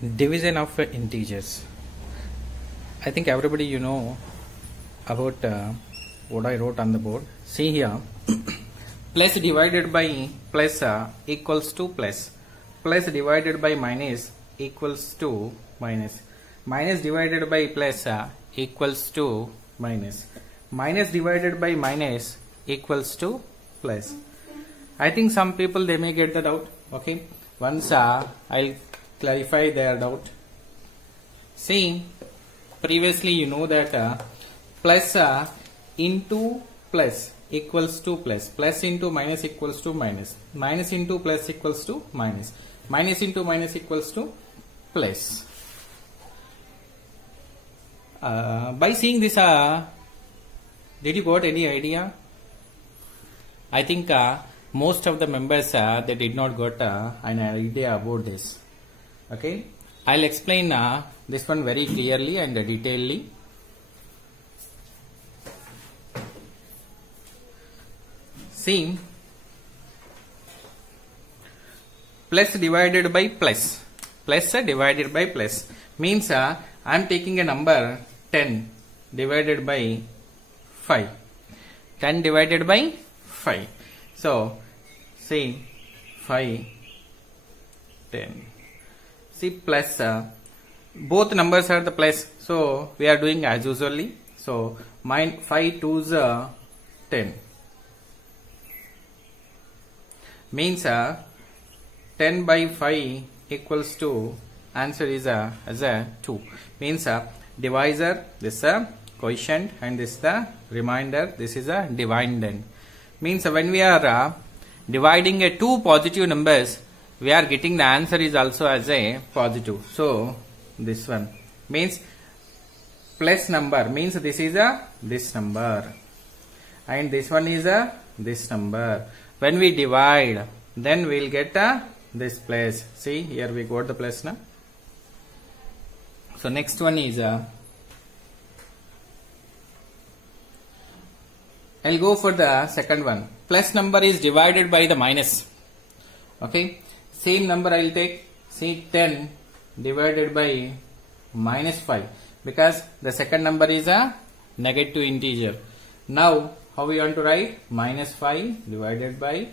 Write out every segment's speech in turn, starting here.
Division of integers. I think everybody you know about what I wrote on the board. See here, plus divided by plus equals to plus, plus divided by minus equals to minus, minus divided by plus equals to minus, minus divided by minus equals to plus. I think some people they may get that out. Okay, once I'll clarify their doubt. See, previously you know that plus into plus equals to plus, plus into minus equals to minus, minus into plus equals to minus, minus into minus equals to plus. By seeing this, did you got any idea? I think most of the members they did not got an idea about this. Okay, I'll explain this one very clearly and detailedly. See, plus divided by plus, plus divided by plus means I am taking a number 10 divided by 5, 10 divided by 5. So, see 5, 10. See plus, both numbers are the plus, so we are doing as usually. So, 5 2s 10 means 10 by 5 equals to, answer is as a 2, means divisor, this is a quotient and this is the remainder, this is a dividend. Means when we are dividing a two positive numbers, we are getting the answer is also as a positive. So this one means plus number means this is a this number and this one is a this number. When we divide, then we will get this plus. See, here we got the plus now. So next one is I'll go for the second one. Plus number is divided by the minus. Okay, same number I'll take. See, 10 divided by minus 5 because the second number is a negative integer. Now how we want to write? Minus 5 divided by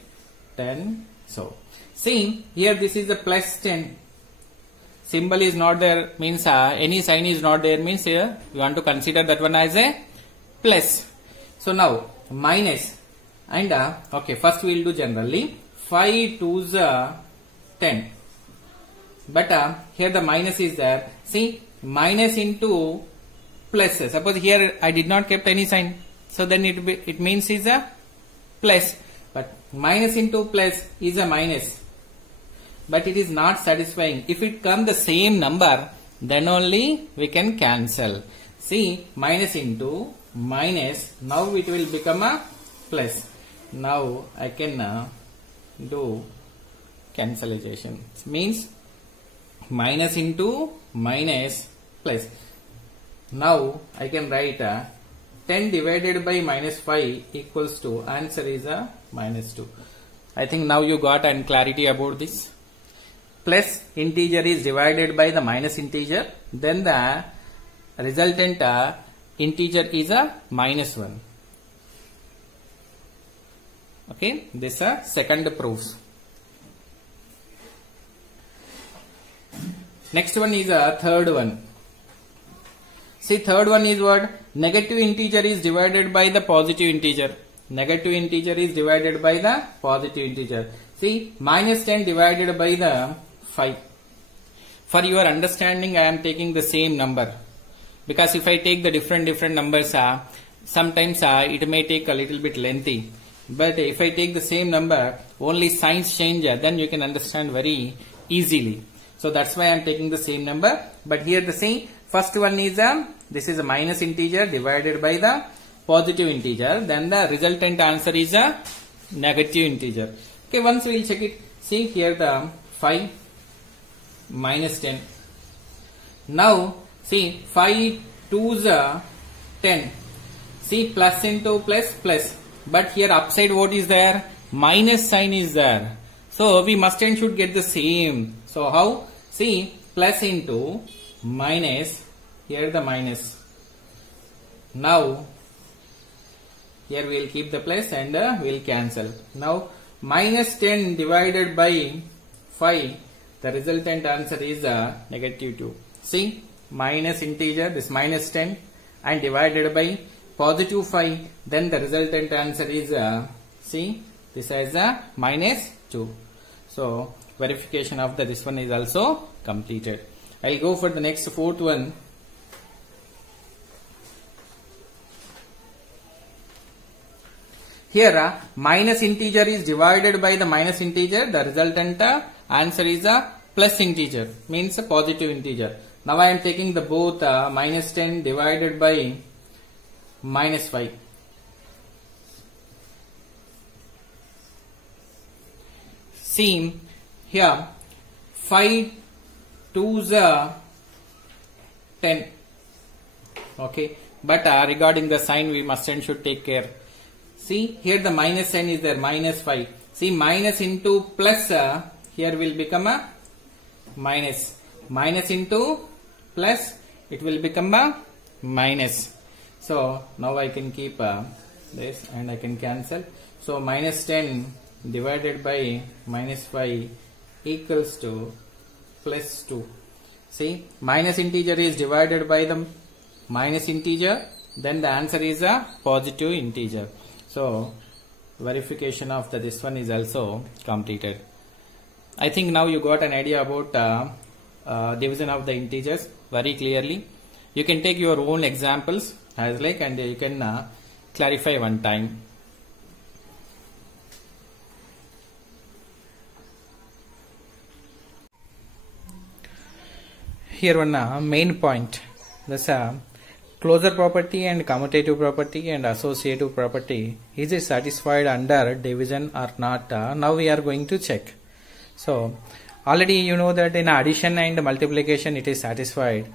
10. So see, here this is the plus 10. Symbol is not there, means any sign is not there, means here you want to consider that one as a plus. So now minus and okay, first we will do generally 5 2s 10, but here the minus is there. See, minus into plus. Suppose here I did not kept any sign, so then it means is a plus, but minus into plus is a minus, but it is not satisfying. If it come the same number, then only we can cancel. See, minus into minus, now it will become a plus. Now I can do cancellation, means minus into minus plus. Now I can write 10 divided by minus 5 equals to, answer is a minus 2. I think now you got an clarity about this. Plus integer is divided by the minus integer, then the resultant integer is a minus 1. Okay, this is second proofs. Next one is a third one. See, third one is what? Negative integer is divided by the positive integer. Negative integer is divided by the positive integer. See, minus 10 divided by the 5. For your understanding, I am taking the same number. Because if I take the different numbers, sometimes it may take a little bit lengthy. But if I take the same number, only signs change, then you can understand very easily. So that's why I am taking the same number. But here the same, first one is this is a minus integer divided by the positive integer. Then the resultant answer is a negative integer. Okay, once we will check it. See here the 5 minus 10. Now see 5 2s 10. See, plus into plus plus. But here upside what is there? Minus sign is there. So we must and should get the same. So how? See, plus into minus, here the minus. Now here we will keep the plus and we will cancel. Now minus 10 divided by 5, the resultant answer is negative 2. See, minus integer, this minus 10 and divided by positive 5, then the resultant answer is see, this as a minus 2. So verification of this one is also completed. I will go for the next fourth one. Here minus integer is divided by the minus integer, the resultant answer is a plus integer, means a positive integer. Now I am taking the both minus 10 divided by minus 5. See here 5 2s are 10. Okay, but regarding the sign we must and should take care. See, here the minus sign is there, minus 5. See, minus into plus, here will become a minus. Minus into plus, it will become a minus. So, now I can keep this and I can cancel. So, minus 10 divided by minus 5 equals to plus 2. See, minus integer is divided by the minus integer, then the answer is a positive integer. So verification of this one is also completed. I think now you got an idea about division of the integers very clearly. You can take your own examples as like and you can clarify one time. Here one main point. That's closure property and commutative property and associative property, is it satisfied under division or not? Now we are going to check. So already you know that in addition and multiplication it is satisfied,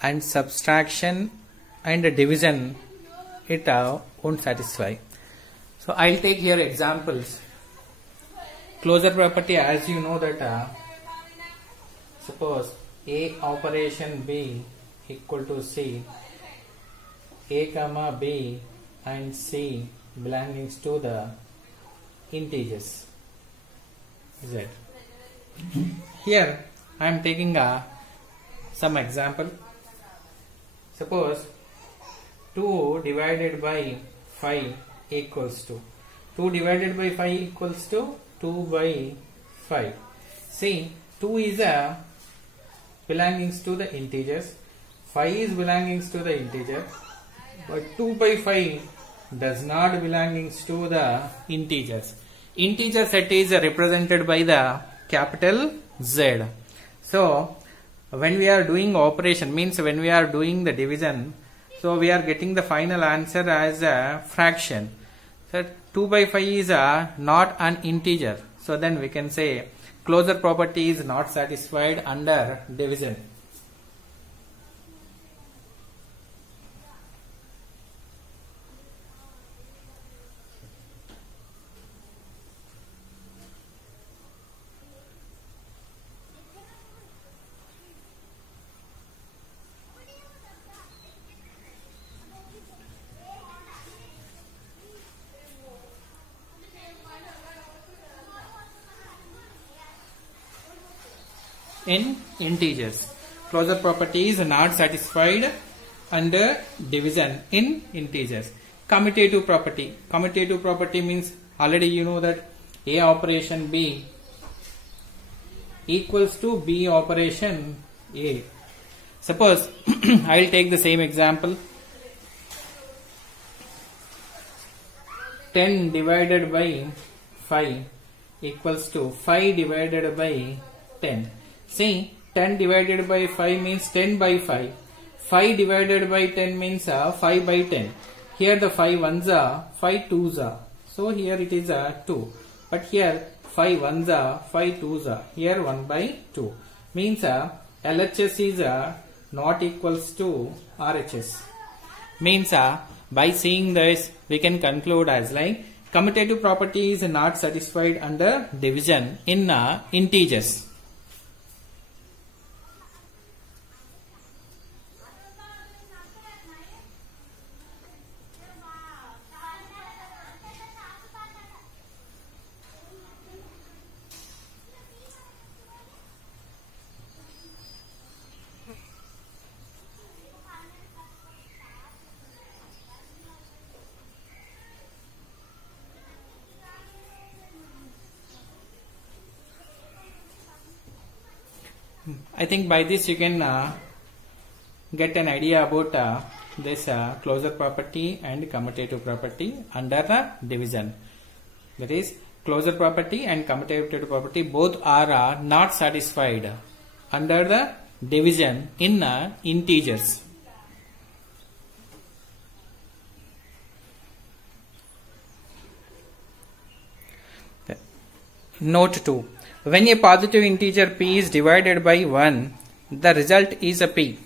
and subtraction and division it won't satisfy. So I'll take here examples. Closure property, as you know that suppose A operation B equal to C, A comma B and C belongs to the integers Z. Here I am taking some example. Suppose 2 divided by 5 equals to 2 divided by 5 equals to 2 by 5. See, 2 is belongings to the integers, 5 is belongings to the integer, but 2 by 5 does not belongings to the integers. Integer set is represented by the capital Z. So when we are doing operation, means when we are doing the division, so we are getting the final answer as a fraction. So 2 by 5 is not an integer. So then we can say closure property is not satisfied under division. In integers, closure property is not satisfied under division in integers. Commutative property. Commutative property means already you know that A operation B equals to B operation A. Suppose I will take the same example. 10 divided by 5 equals to 5 divided by 10. See, 10 divided by 5 means 10 by 5. 5 divided by 10 means 5 by 10. Here the 5 ones are, 5 twos are. So here it is 2. But here 5 ones are, 5 twos are. Here 1 by 2. Means LHS is not equals to RHS. Means by seeing this we can conclude as like commutative property is not satisfied under division in integers. I think by this you can get an idea about this closure property and commutative property under the division. That is, closure property and commutative property both are not satisfied under the division in integers. Note 2. When a positive integer p is divided by 1, the result is a p.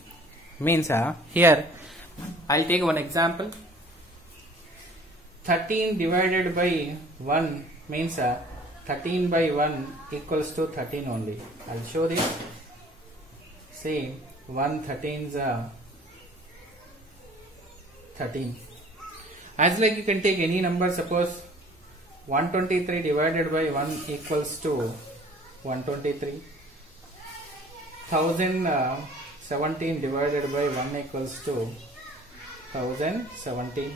Means here I'll take one example. 13 divided by 1 means 13 by 1 equals to 13 only. I'll show this. See, 1 13 is 13. As like you can take any number, suppose 123 divided by 1 equals to 123. 1017 divided by 1 equals to 1017.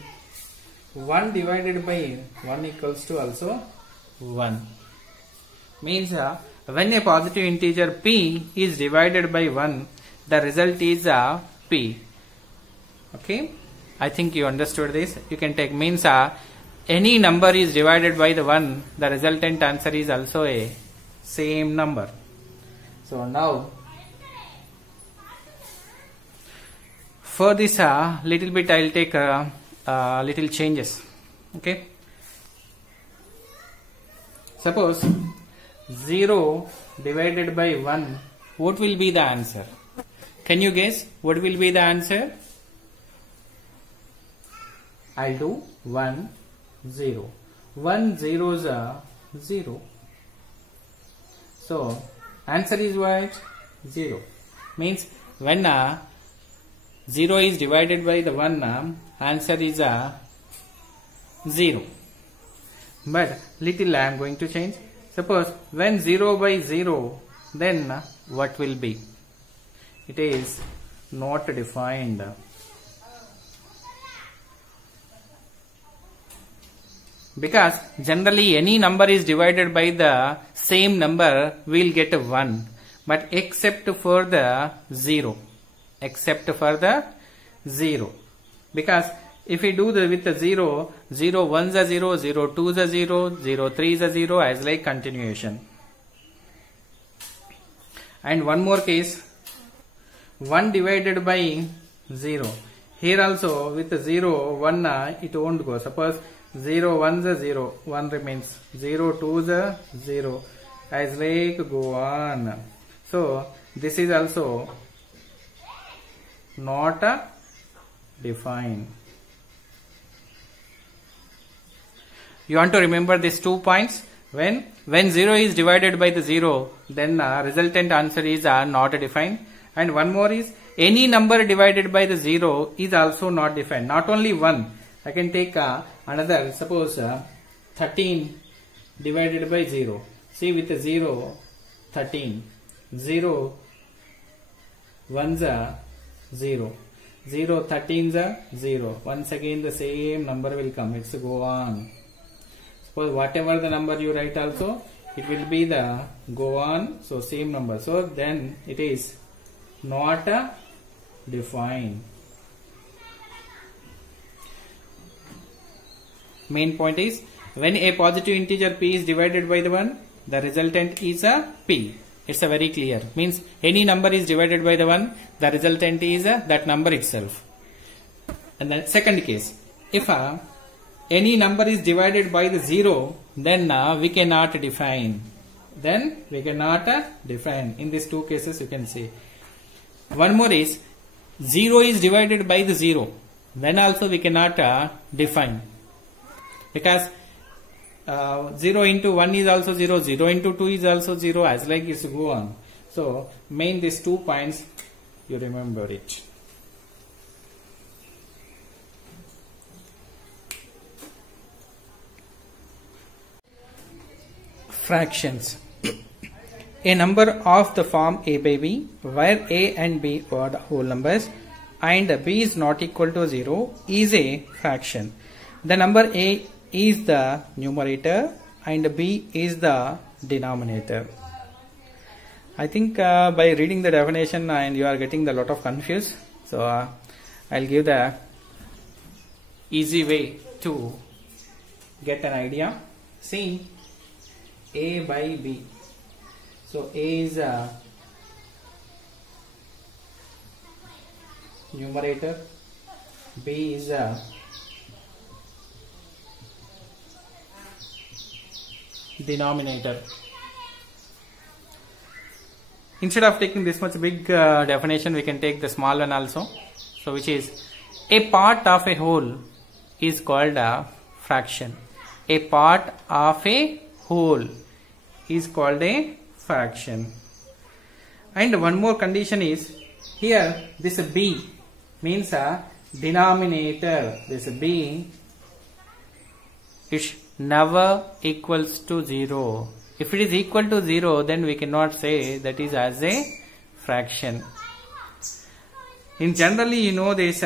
1 divided by 1 equals to also 1. Means when a positive integer p is divided by 1, the result is p. Okay, I think you understood this. You can take means any number is divided by the 1, the resultant answer is also a same number. So now for this little bit I'll take little changes. Okay, suppose 0 divided by 1, what will be the answer? Can you guess what will be the answer? I'll do 1 0. 1 0 is 0. So answer is what? 0. Means when 0 is divided by the 1, answer is 0. But little I am going to change. Suppose when 0 by 0, then what will be? It is not defined. Because generally any number is divided by the same number, we will get a 1. But except for the 0. Except for the 0. Because if we do with the 0, 0 1 is a 0, 0 2 is a 0, 0 3 is a 0, as like continuation. And one more case, 1 divided by 0. Here also with the 0, 1 it won't go. Suppose 0 1 is a 0, 1 remains. 0 2 is a 0, as like go on. So this is also not defined. You want to remember these 2 points. When 0 is divided by the 0, then resultant answer is not defined. And one more is any number divided by the 0 is also not defined. Not only 1. I can take another. Suppose 13 divided by 0. See, with the 0, 13. 0 1 is 0. 0 13 is 0. Once again the same number will come. It's go on. Suppose whatever the number you write also, it will be the go on. So same number. So then it is not defined. Main point is when a positive integer p is divided by the 1, the resultant is a p. It's a very clear. Means any number is divided by the 1, the resultant is that number itself. And the second case, if any number is divided by the 0, then we cannot define. Then we cannot define. In these 2 cases you can see. One more is 0 is divided by the 0. Then also we cannot define. Because 0 into 1 is also 0, 0 into 2 is also 0, as like it's go on. So main these 2 points, you remember it. Fractions. A number of the form a by b, where a and b are the whole numbers and b is not equal to 0, is a fraction. The number a is the numerator and b is the denominator. I think by reading the definition and you are getting a lot of confused. So I'll give the easy way to get an idea. See, A by B. So A is a numerator, B is a denominator. Instead of taking this much big definition, we can take the small one also. So which is, a part of a whole is called a fraction. A part of a whole is called a fraction. And one more condition is, here this B means a denominator. This B is never equals to 0. If it is equal to 0, then we cannot say that is as a fraction. In generally, you know this,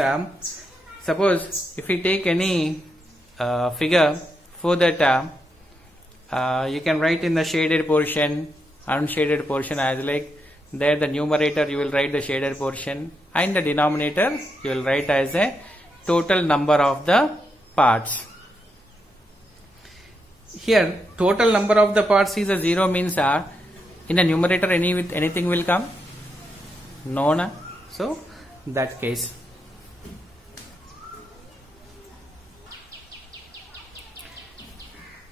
suppose if we take any figure, for that you can write in the shaded portion, unshaded portion as like, there the numerator you will write the shaded portion and the denominator you will write as a total number of the parts. Here total number of the parts is a 0 means in the numerator anything will come? No, na? So that case.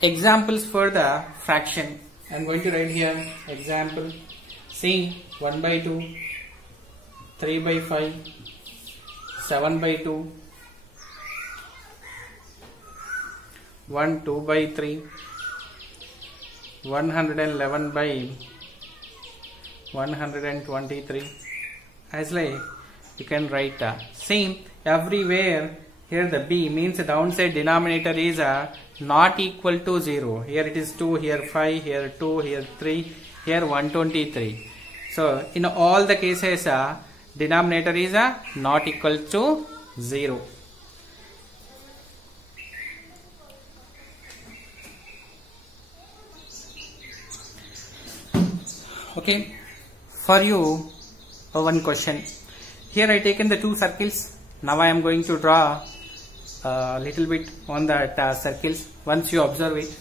Examples for the fraction. I am going to write here example. See, 1 by 2, 3 by 5, 7 by 2, 1, 2 by 3, 111 by 123. As like you can write same everywhere. Here the B means the downside denominator is not equal to 0. Here it is 2, here 5, here 2, here 3, here 123. So in all the cases denominator is not equal to 0. Okay, for you one question. Here I taken the two circles. Now I am going to draw a little bit on that circles. Once you observe it.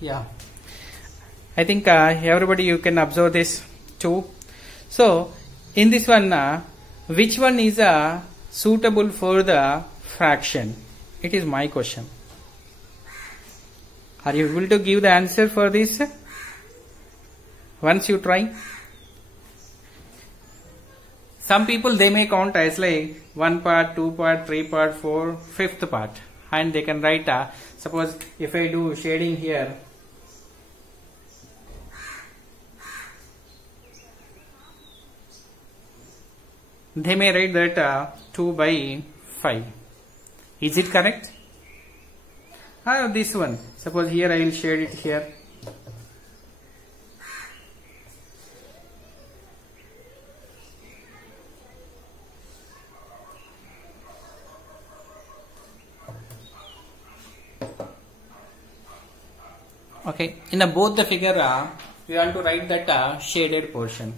Yeah, I think everybody you can observe this too. So in this one, which one is suitable for the fraction? It is my question. Are you able to give the answer for this? Once you try. Some people they may count as like 1 part, 2 part, 3 part, 4, 5th part, and they can write suppose if I do shading here. They may write that 2 by 5. Is it correct? This one. Suppose here I will shade it here. Okay. In both the figure, we want to write that shaded portion.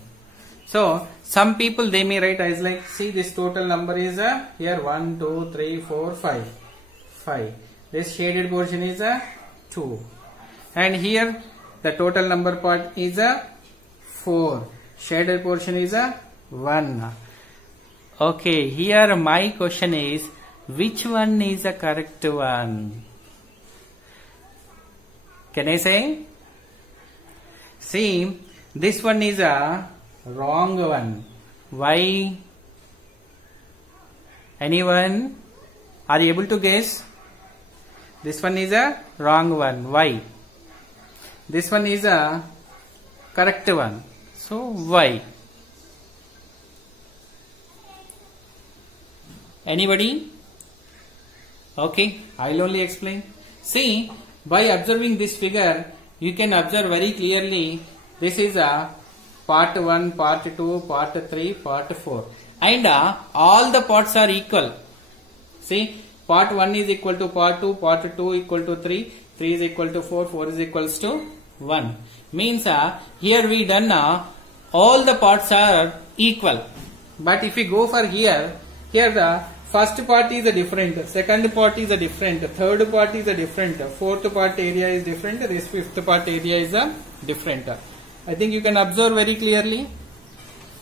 So some people they may write as like, see this total number is here 1, 2, 3, 4, 5. 5. This shaded portion is 2. And here the total number part is 4. Shaded portion is 1. Okay, here my question is, which one is the correct one? Can I say? See, this one is a wrong one. Why? Anyone? Are you able to guess? This one is a wrong one. Why? This one is a correct one. So y. Anybody? Okay, I'll only explain. See, by observing this figure, you can observe very clearly this is a part 1, part 2, part 3, part 4. And all the parts are equal. See, part 1 is equal to part 2, part 2 equal to 3, 3 is equal to 4, 4 is equals to 1. Means here we done all the parts are equal. But if we go for here the first part is a different, second part is a different, third part is a different, fourth part area is different, this fifth part area is a different. I think you can observe very clearly.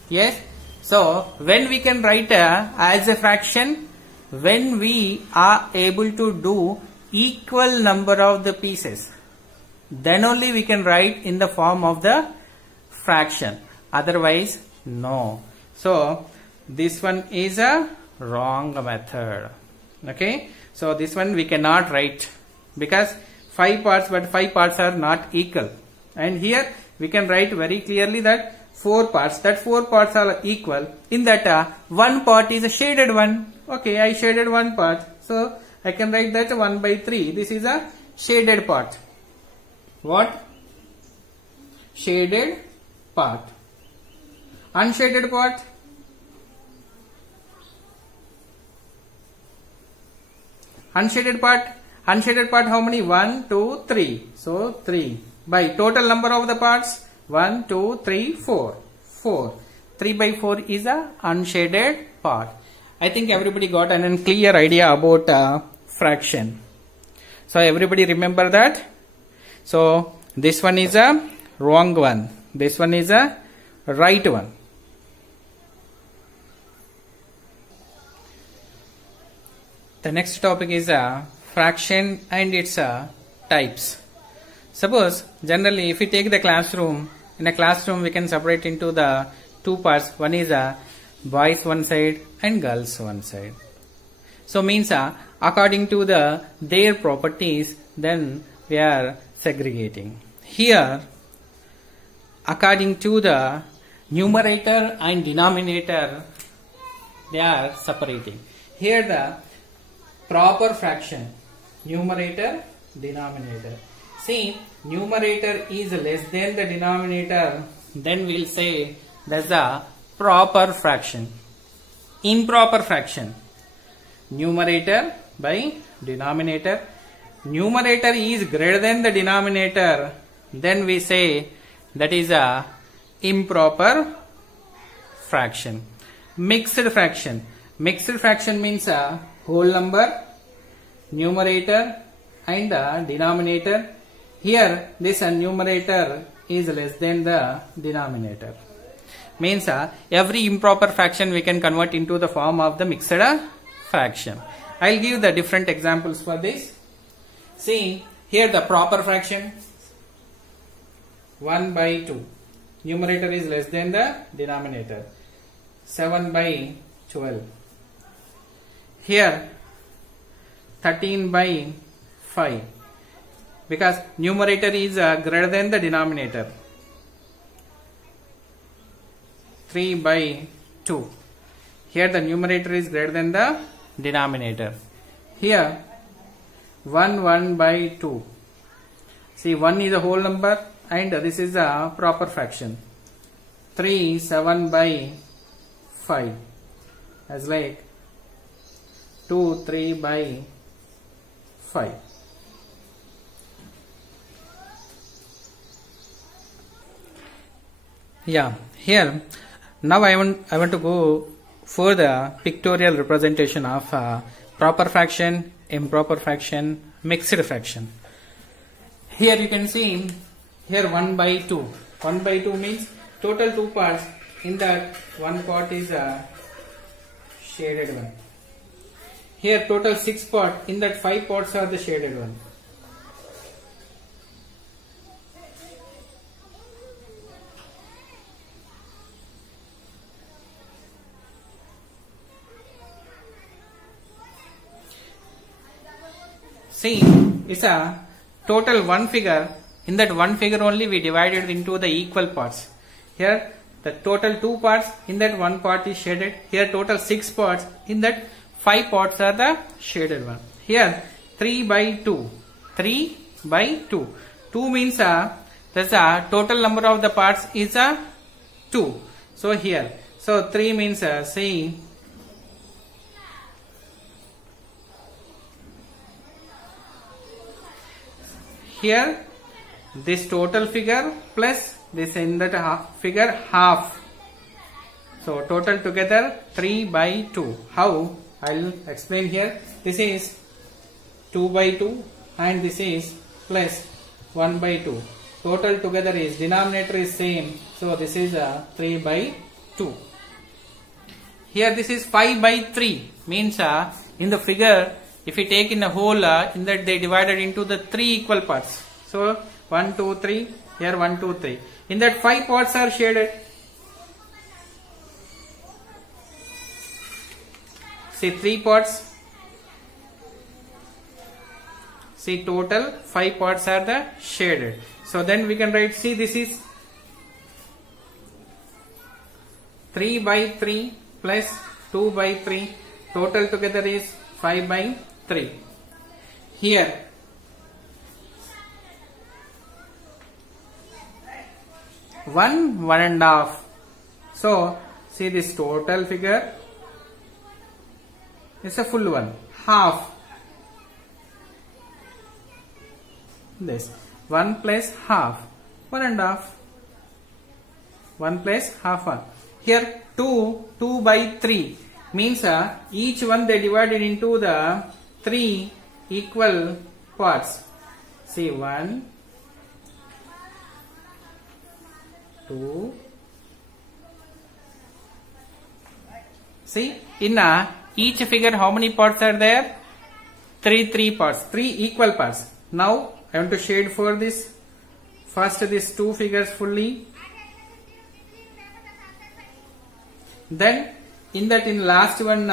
Yes. So when we can write as a fraction, when we are able to do equal number of the pieces, then only we can write in the form of the fraction. Otherwise, no. So this one is a wrong method. Okay. So this one we cannot write because 5 parts, but 5 parts are not equal. And here we can write very clearly that 4 parts. That 4 parts are equal. In that one part is a shaded one. Okay, I shaded one part. So I can write that 1 by 3. This is a shaded part. What? Shaded part. Unshaded part. Unshaded part how many? 1, 2, 3. So 3. By total number of the parts 1, 2, 3, 4. 4. 3 by 4 is a unshaded part. I think everybody got an clear idea about fraction. So everybody remember that. So this one is a wrong one. This one is a right one. The next topic is a fraction and its types. Suppose generally if we take the classroom, in a classroom we can separate into the 2 parts. One is boys one side and girls one side. So means according to their properties, then we are segregating. Here according to the numerator and denominator, they are separating. Here the proper fraction, numerator, denominator. See, numerator is less than the denominator, then we'll say that's a proper fraction. Improper fraction, numerator by denominator. Numerator is greater than the denominator, then we say that is a improper fraction. Mixed fraction. Mixed fraction means a whole number, numerator and the denominator. Here this numerator is less than the denominator. Means every improper fraction we can convert into the form of the mixed fraction. I'll give the different examples for this. See, here the proper fraction 1 by 2. Numerator is less than the denominator. 7 by 12. Here 13 by 5. Because numerator is greater than the denominator. 3 by 2. Here the numerator is greater than the denominator. Here 1 by 2. See, 1 is a whole number and this is a proper fraction. 3 7 by 5. As like 2 3 by 5. Yeah, here now I want to go for the pictorial representation of proper fraction, improper fraction, mixed fraction. Here you can see here 1 by 2. 1 by 2 means total 2 parts. In that one part is a shaded one. Here total 6 parts. In that 5 parts are the shaded one. See, it's a total one figure. In that one figure only we divided into the equal parts. Here the total 2 parts, in that 1 part is shaded. Here total 6 parts, in that 5 parts are the shaded one. Here 3 by 2. 3 by 2. 2 means that's the total number of the parts is 2. So here, so 3 means see, here this total figure plus this in that figure half. So total together 3 by 2. How? I'll explain here. This is 2 by 2 and this is plus 1 by 2. Total together is denominator is same. So this is 3 by 2. Here this is 5 by 3 means in the figure if you take in the whole in that they divided into the 3 equal parts. So 1, 2, 3. Here 1, 2, 3. In that 5 parts are shaded. See 3 parts. See total 5 parts are the shaded. So then we can write, see this is 3 by 3 plus 2 by 3. Total together is 5 by 3. Here 1, 1.5. So see this total figure is a full one. Half. This 1 plus half, 1.5. 1 plus half 1. Here 2 by 3 means each one they divided into the 3 equal parts. See 1, 2. See in each figure how many parts are there? 3 parts, 3 equal parts. Now I want to shade for this. First these 2 figures fully. Then in that in last one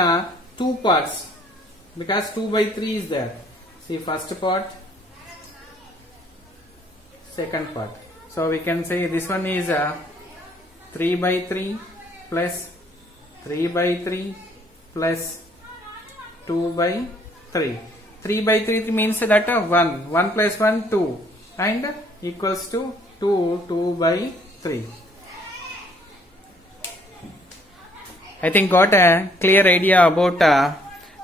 2 parts because 2 by 3 is there. See first part, second part. So we can say this one is 3 by 3 plus 3 by 3 plus 2 by 3. 3 by 3 means that 1. 1 plus 1, 2 and equals to 2 by 3. I think got a clear idea about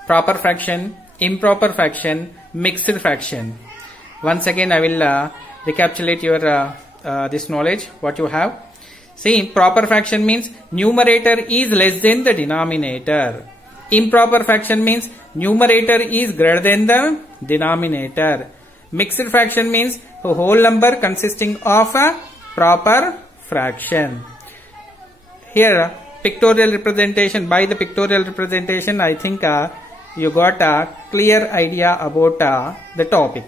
proper fraction, improper fraction, mixed fraction. Once again I will recapitulate your this knowledge what you have. See proper fraction means numerator is less than the denominator. Improper fraction means numerator is greater than the denominator. Mixed fraction means a whole number consisting of a proper fraction. Here pictorial representation, by the pictorial representation I think you got a clear idea about the topic.